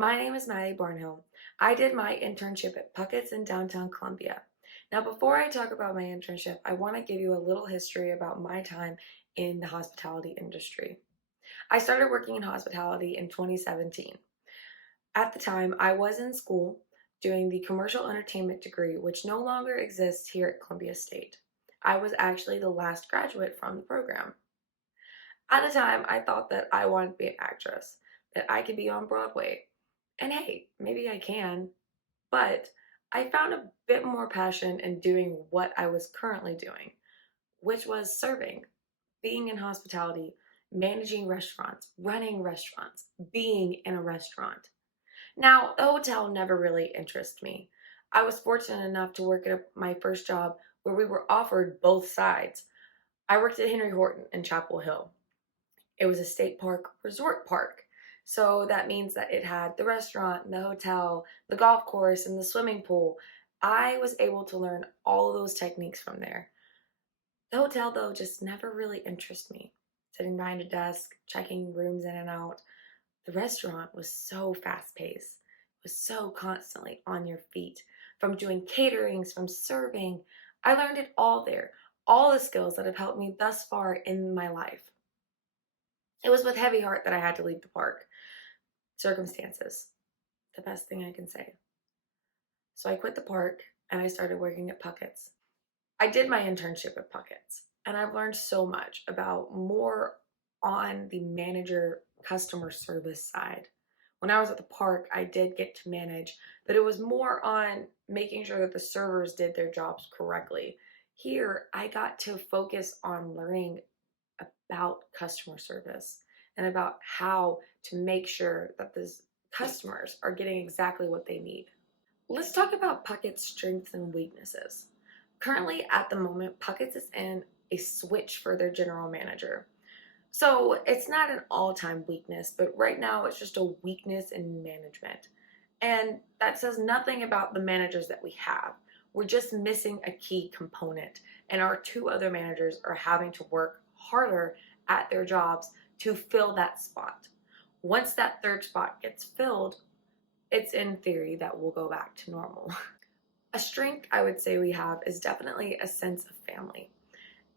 My name is Maddie Barnhill. I did my internship at Puckett's in downtown Columbia. Now, before I talk about my internship, I want to give you a little history about my time in the hospitality industry. I started working in hospitality in 2017. At the time, I was in school doing the commercial entertainment degree, which no longer exists here at Columbia State. I was actually the last graduate from the program. At the time, I thought that I wanted to be an actress, that I could be on Broadway. And hey, maybe I can, but I found a bit more passion in doing what I was currently doing, which was serving, being in hospitality, managing restaurants, running restaurants, being in a restaurant. Now, the hotel never really interested me. I was fortunate enough to work at my first job where we were offered both sides. I worked at Henry Horton in Chapel Hill. It was a state park resort park. So that means that it had the restaurant and the hotel, the golf course, and the swimming pool. I was able to learn all of those techniques from there. The hotel, though, just never really interested me. Sitting behind a desk, checking rooms in and out. The restaurant was so fast paced, was so constantly on your feet. From doing caterings, from serving, I learned it all there. All the skills that have helped me thus far in my life. It was with heavy heart that I had to leave the park. Circumstances, the best thing I can say. So I quit the park and I started working at Puckett's. I did my internship at Puckett's and I've learned so much about more on the manager customer service side. When I was at the park, I did get to manage, but it was more on making sure that the servers did their jobs correctly. Here, I got to focus on learning about customer service and about how to make sure that the customers are getting exactly what they need. Let's talk about Puckett's strengths and weaknesses. Currently, at the moment, Puckett's is in a switch for their general manager. So it's not an all-time weakness, but right now it's just a weakness in management. And that says nothing about the managers that we have. We're just missing a key component, and our two other managers are having to work harder at their jobs to fill that spot. Once that third spot gets filled, it's in theory that we'll go back to normal. A strength I would say we have is definitely a sense of family.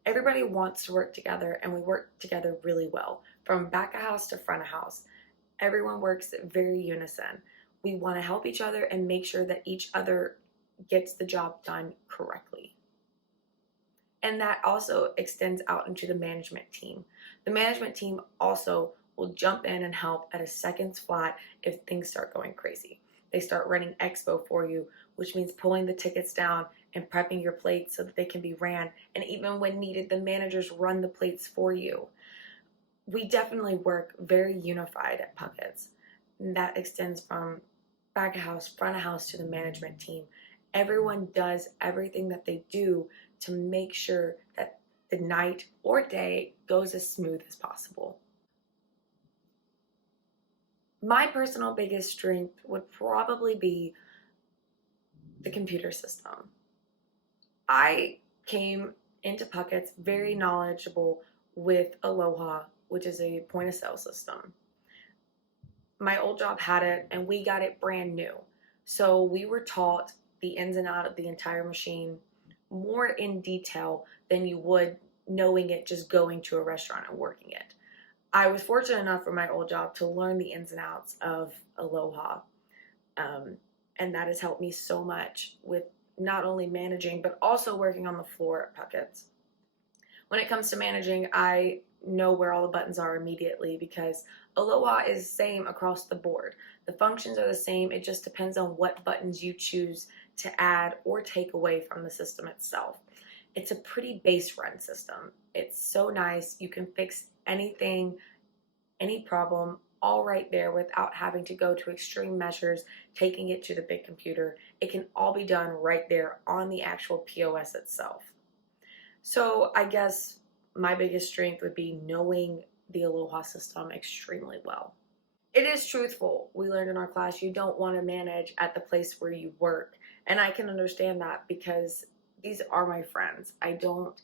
Everybody wants to work together and we work together really well. From back of house to front of house, everyone works very unison. We want to help each other and make sure that each other gets the job done correctly. And that also extends out into the management team. The management team also will jump in and help at a second's flat if things start going crazy. They start running expo for you, which means pulling the tickets down and prepping your plates so that they can be ran. And even when needed, the managers run the plates for you. We definitely work very unified at Puckett's. And that extends from back of house, front of house to the management team. Everyone does everything that they do to make sure that the night or day goes as smooth as possible. My personal biggest strength would probably be the computer system. I came into Puckett's very knowledgeable with Aloha, which is a point of sale system. My old job had it and we got it brand new. So we were taught the ins and outs of the entire machine more in detail than you would knowing it just going to a restaurant and working it. I was fortunate enough for my old job to learn the ins and outs of Aloha. And that has helped me so much with not only managing, but also working on the floor at Puckett's. When it comes to managing, I know where all the buttons are immediately because Aloha is the same across the board. The functions are the same. It just depends on what buttons you choose to add or take away from the system itself. It's a pretty base run system. It's so nice. You can fix anything, any problem, all right there without having to go to extreme measures, taking it to the big computer. It can all be done right there on the actual POS itself. So I guess my biggest strength would be knowing the Aloha system extremely well. It is truthful. We learned in our class you don't want to manage at the place where you work. And I can understand that because these are my friends. I don't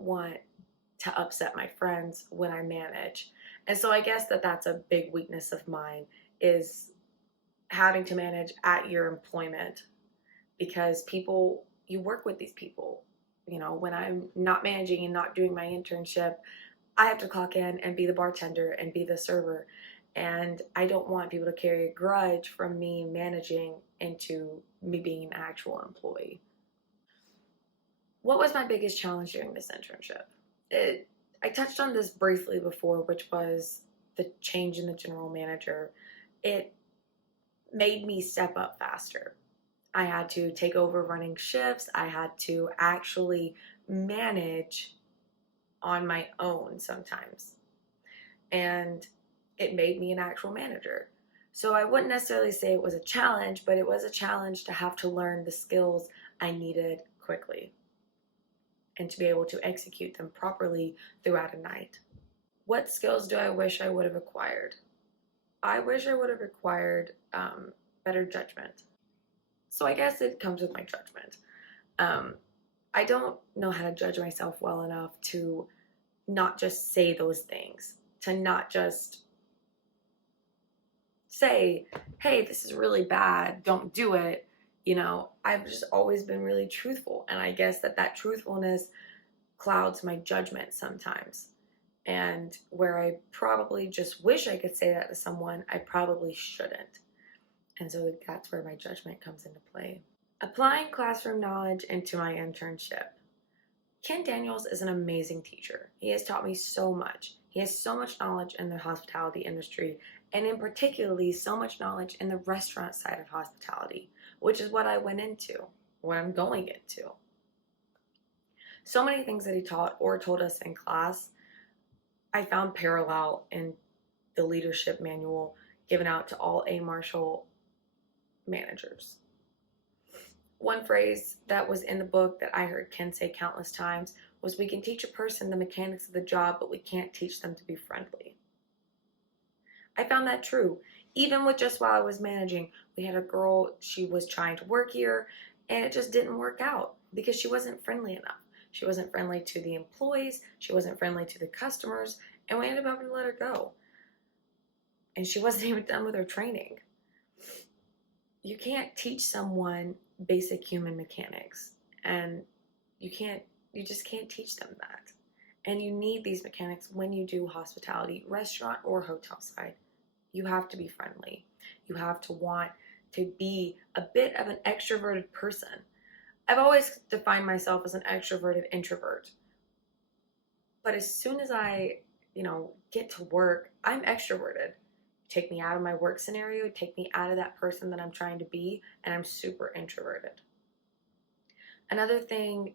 want to upset my friends when I manage. And so I guess that that's a big weakness of mine, is having to manage at your employment, because people, you work with these people. You know, when I'm not managing and not doing my internship, I have to clock in and be the bartender and be the server. And I don't want people to carry a grudge from me managing into me being an actual employee. What was my biggest challenge during this internship? I touched on this briefly before, which was the change in the general manager. It made me step up faster. I had to take over running shifts. I had to actually manage on my own sometimes. And it made me an actual manager. So I wouldn't necessarily say it was a challenge, but it was a challenge to have to learn the skills I needed quickly and to be able to execute them properly throughout a night. What skills do I wish I would have acquired? I wish I would have acquired better judgment. So I guess it comes with my judgment. I don't know how to judge myself well enough to not just say those things, to not just say, hey, this is really bad, don't do it. You know, I've just always been really truthful. And I guess that truthfulness clouds my judgment sometimes. And where I probably just wish I could say that to someone, I probably shouldn't. And so that's where my judgment comes into play. Applying classroom knowledge into my internship. Ken Daniels is an amazing teacher. He has taught me so much. He has so much knowledge in the hospitality industry, and in particularly so much knowledge in the restaurant side of hospitality, which is what I went into, what I'm going into. So many things that he taught or told us in class, I found parallel in the leadership manual given out to all A. Marshall managers. One phrase that was in the book that I heard Ken say countless times was, we can teach a person the mechanics of the job, but we can't teach them to be friendly. I found that true. Even with just while I was managing, we had a girl, she was trying to work here, and it just didn't work out because she wasn't friendly enough. She wasn't friendly to the employees, she wasn't friendly to the customers, and we ended up having to let her go. And she wasn't even done with her training. You can't teach someone basic human mechanics, and you just can't teach them that. And you need these mechanics when you do hospitality, restaurant or hotel side. You have to be friendly. You have to want to be a bit of an extroverted person. I've always defined myself as an extroverted introvert. But as soon as I, get to work, I'm extroverted. Take me out of my work scenario, take me out of that person that I'm trying to be, and I'm super introverted. Another thing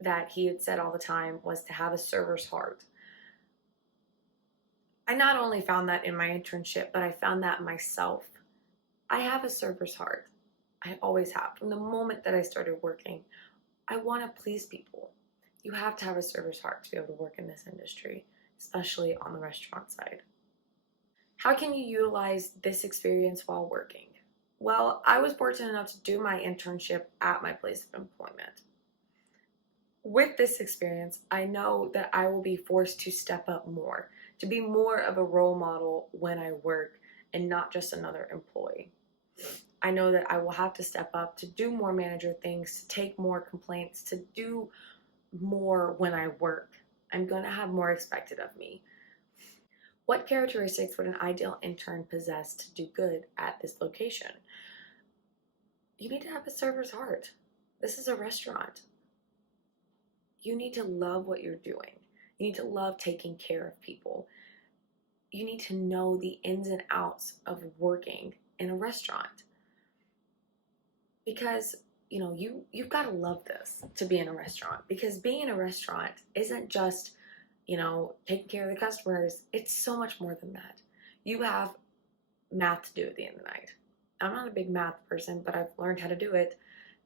that he had said all the time was to have a server's heart. I not only found that in my internship, but I found that myself. I have a server's heart. I always have. From the moment that I started working, I want to please people. You have to have a server's heart to be able to work in this industry, especially on the restaurant side. How can you utilize this experience while working? Well, I was fortunate enough to do my internship at my place of employment. With this experience, I know that I will be forced to step up more, to be more of a role model when I work and not just another employee. I know that I will have to step up to do more manager things, to take more complaints, to do more when I work. I'm going to have more expected of me. What characteristics would an ideal intern possess to do good at this location? You need to have a server's heart. This is a restaurant. You need to love what you're doing. You need to love taking care of people. You need to know the ins and outs of working in a restaurant. Because, you've got to love this to be in a restaurant. Because being in a restaurant isn't just taking care of the customers. It's so much more than that. You have math to do at the end of the night. I'm not a big math person, but I've learned how to do it.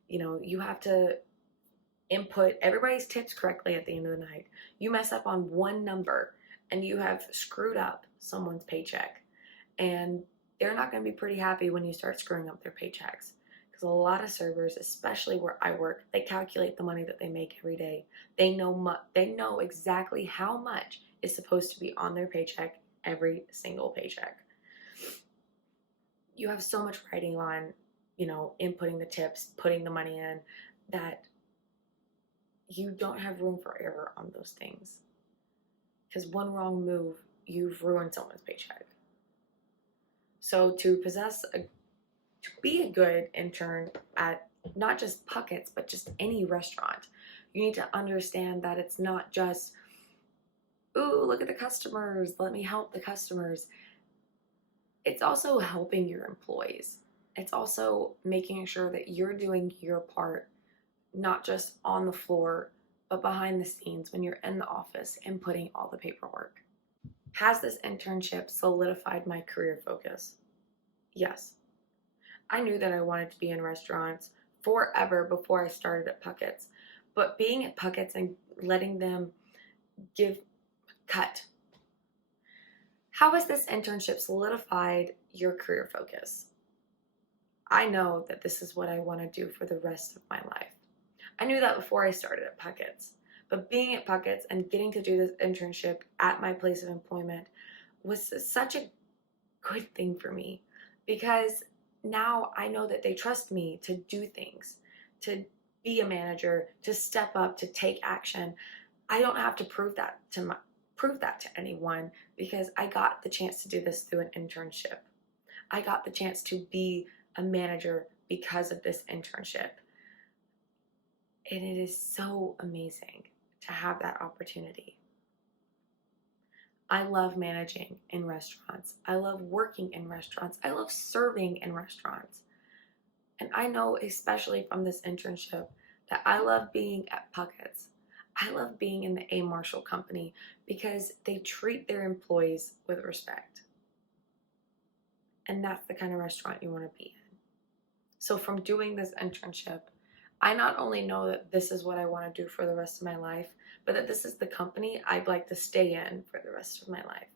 You have to input everybody's tips correctly at the end of the night. You mess up on one number and you have screwed up someone's paycheck. And they're not going to be pretty happy when you start screwing up their paychecks. Because a lot of servers, especially where I work, they calculate the money that they make every day. They know exactly how much is supposed to be on their paycheck every single paycheck. You have so much writing on, inputting the tips, putting the money in, that you don't have room for error on those things. Because one wrong move, you've ruined someone's paycheck. So to be a good intern at not just Puckett's, but just any restaurant, you need to understand that it's not just, ooh, look at the customers, let me help the customers. It's also helping your employees. It's also making sure that you're doing your part, not just on the floor, but behind the scenes when you're in the office and putting all the paperwork. Has this internship solidified my career focus? Yes. I knew that I wanted to be in restaurants forever before I started at Puckett's, but being at Puckett's and letting them cut. How has this internship solidified your career focus? I know that this is what I want to do for the rest of my life. I knew that before I started at Puckett's, but being at Puckett's and getting to do this internship at my place of employment was such a good thing for me, because now I know that they trust me to do things, to be a manager, to step up, to take action. I don't have to prove that to anyone, because I got the chance to do this through an internship. I got the chance to be a manager because of this internship. And it is so amazing to have that opportunity. I love managing in restaurants. I love working in restaurants. I love serving in restaurants. And I know, especially from this internship, that I love being at Puckett's. I love being in the A. Marshall Company because they treat their employees with respect. And that's the kind of restaurant you want to be in. So from doing this internship, I not only know that this is what I want to do for the rest of my life, but that this is the company I'd like to stay in for the rest of my life.